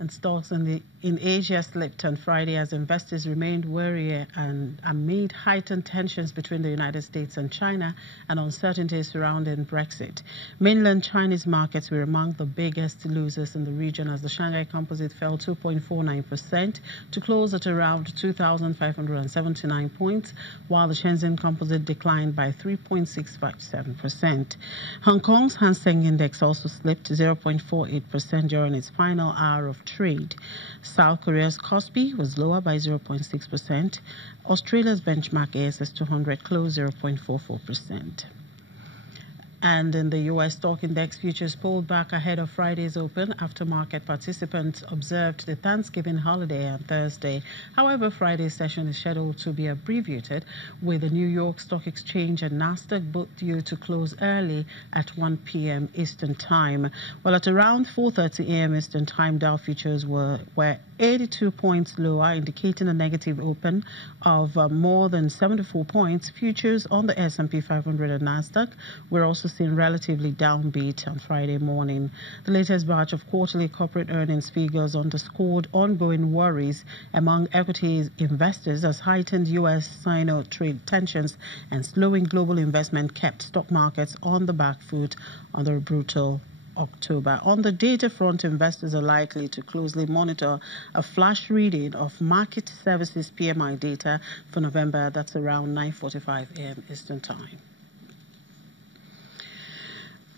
And stocks in Asia slipped on Friday as investors remained wary and amid heightened tensions between the United States and China and uncertainty surrounding Brexit. Mainland Chinese markets were among the biggest losers in the region as the Shanghai Composite fell 2.49% to close at around 2,579 points, while the Shenzhen Composite declined by 3.657%. Hong Kong's Hang Seng Index also slipped 0.48% during its final hour of trade. South Korea's Kospi was lower by 0.6%. Australia's benchmark ASX 200 closed 0.44%. And in the U.S. stock index, futures pulled back ahead of Friday's open after market participants observed the Thanksgiving holiday on Thursday. However, Friday's session is scheduled to be abbreviated, with the New York Stock Exchange and Nasdaq both due to close early at 1 p.m. Eastern Time. Well, at around 4:30 a.m. Eastern Time, Dow futures were 82 points lower, indicating a negative open of more than 74 points. Futures on the S&P 500 and Nasdaq were also seen relatively downbeat on Friday morning. The latest batch of quarterly corporate earnings figures underscored ongoing worries among equities investors as heightened U.S.-Sino trade tensions and slowing global investment kept stock markets on the back foot under a brutal October. On the data front, investors are likely to closely monitor a flash reading of market services PMI data for November. That's around 9:45 a.m. Eastern Time.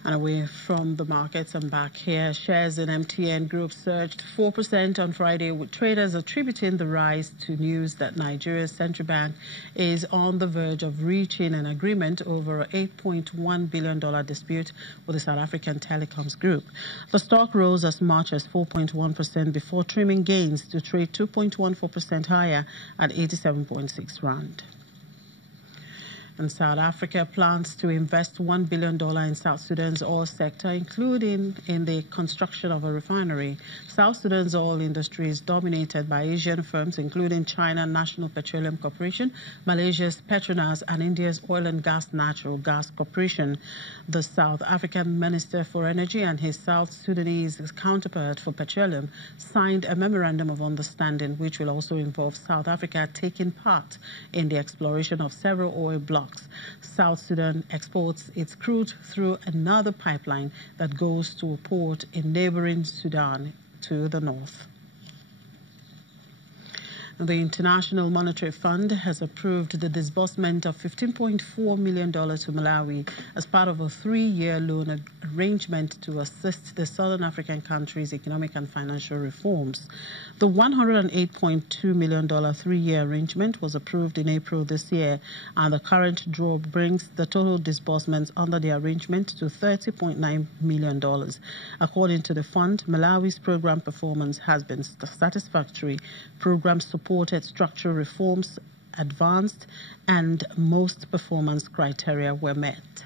And away from the markets and back here, shares in MTN Group surged 4% on Friday, with traders attributing the rise to news that Nigeria's central bank is on the verge of reaching an agreement over an $8.1 billion dispute with the South African Telecoms Group. The stock rose as much as 4.1% before trimming gains to trade 2.14% higher at 87.6 rand. And South Africa plans to invest $1 billion in South Sudan's oil sector, including in the construction of a refinery. South Sudan's oil industry is dominated by Asian firms, including China National Petroleum Corporation, Malaysia's Petronas, and India's Oil and Gas Natural Gas Corporation. The South African Minister for Energy and his South Sudanese counterpart for petroleum signed a memorandum of understanding, which will also involve South Africa taking part in the exploration of several oil blocks. South Sudan exports its crude through another pipeline that goes to a port in neighboring Sudan to the north. The International Monetary Fund has approved the disbursement of $15.4 million to Malawi as part of a 3-year loan arrangement to assist the Southern African country's economic and financial reforms. The $108.2 million 3-year arrangement was approved in April this year, and the current draw brings the total disbursements under the arrangement to $30.9 million. According to the fund, Malawi's program performance has been satisfactory. Programs supported structural reforms, advanced, and most performance criteria were met.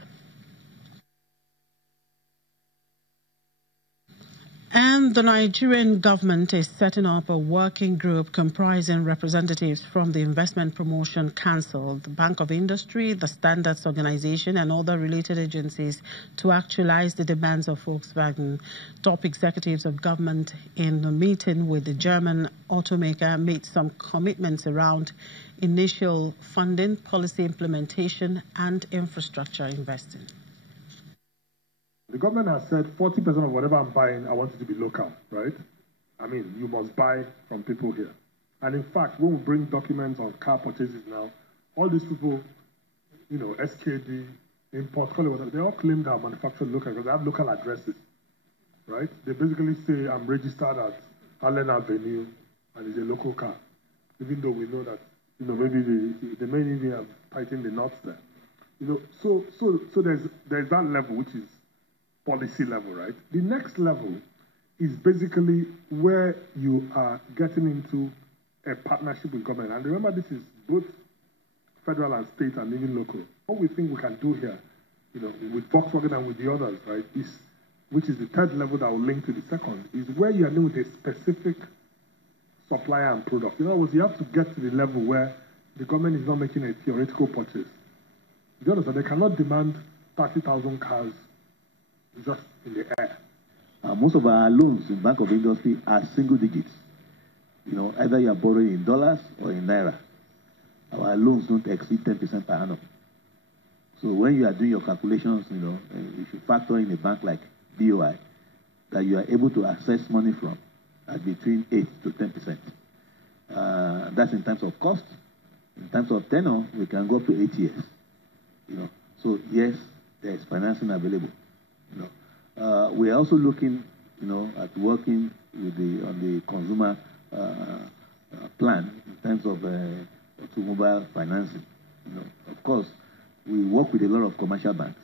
And the Nigerian government is setting up a working group comprising representatives from the Investment Promotion Council, the Bank of Industry, the Standards Organization, and other related agencies to actualize the demands of Volkswagen. Top executives of government in a meeting with the German automaker made some commitments around initial funding, policy implementation, and infrastructure investing. The government has said 40% of whatever I'm buying, I want it to be local, right? I mean, you must buy from people here. And in fact, when we bring documents on car purchases now, all these people, you know, SKD, import, they all claim they are manufactured local because they have local addresses, right? They basically say, I'm registered at Allen Avenue and it's a local car, even though we know that, you know, maybe they may even have tightened the knots there. You know, so there's that level, which is policy level, right? The next level is basically where you are getting into a partnership with government. And remember, this is both federal and state and even local. What we think we can do here, you know, with Volkswagen and with the others, right, is, which is the third level that will link to the second, is where you are dealing with a specific supplier and product. In other words, you have to get to the level where the government is not making a theoretical purchase. You understand? They cannot demand 30,000 cars just in the air. Most of our loans in Bank of Industry are single digits. You know, either you are borrowing in dollars or in naira. Our loans don't exceed 10% per annum. So when you are doing your calculations, you know, you should factor in a bank like BOI that you are able to access money from at between 8 to 10%. That's in terms of cost. In terms of tenor, we can go up to 8 years. You know, so yes, there is financing available. You know, we are also looking, you know, at working with on the consumer plan in terms of automobile financing. You know, of course, we work with a lot of commercial banks.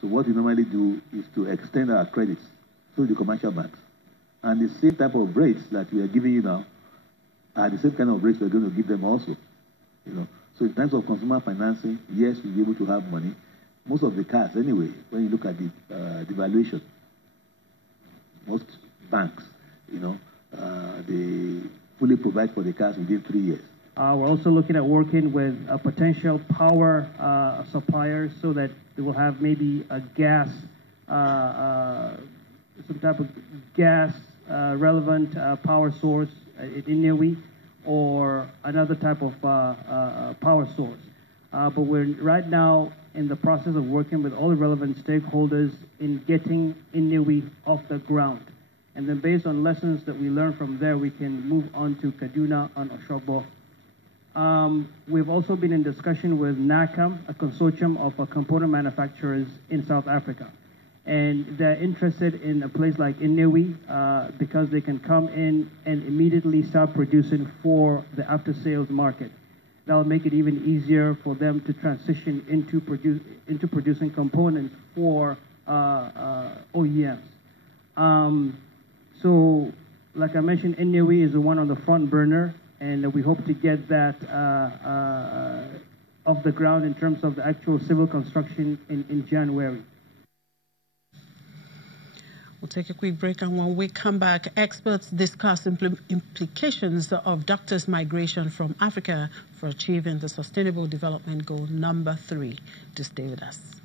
So what we normally do is to extend our credits through the commercial banks, and the same type of rates that we are giving you now are the same kind of rates we're going to give them also. You know, so in terms of consumer financing, yes, we'll be able to have money. Most of the cars, anyway, when you look at the valuation, most banks, you know, they fully provide for the cars within 3 years. We're also looking at working with potential power suppliers so that they will have maybe a gas, some type of gas relevant power source in Nnewi, or another type of power source. But we're right now in the process of working with all the relevant stakeholders in getting Nnewi off the ground. And then based on lessons that we learn from there, we can move on to Kaduna and Osogbo. We've also been in discussion with NACAM, a consortium of component manufacturers in South Africa. And they're interested in a place like Nnewi because they can come in and immediately start producing for the after-sales market. That'll make it even easier for them to transition into producing components for OEMs. So, like I mentioned, Nnewi is the one on the front burner, and we hope to get that off the ground in terms of the actual civil construction in January. We'll take a quick break, and when we come back, experts discuss implications of doctors' migration from Africa for achieving the Sustainable Development Goal number 3. To stay with us.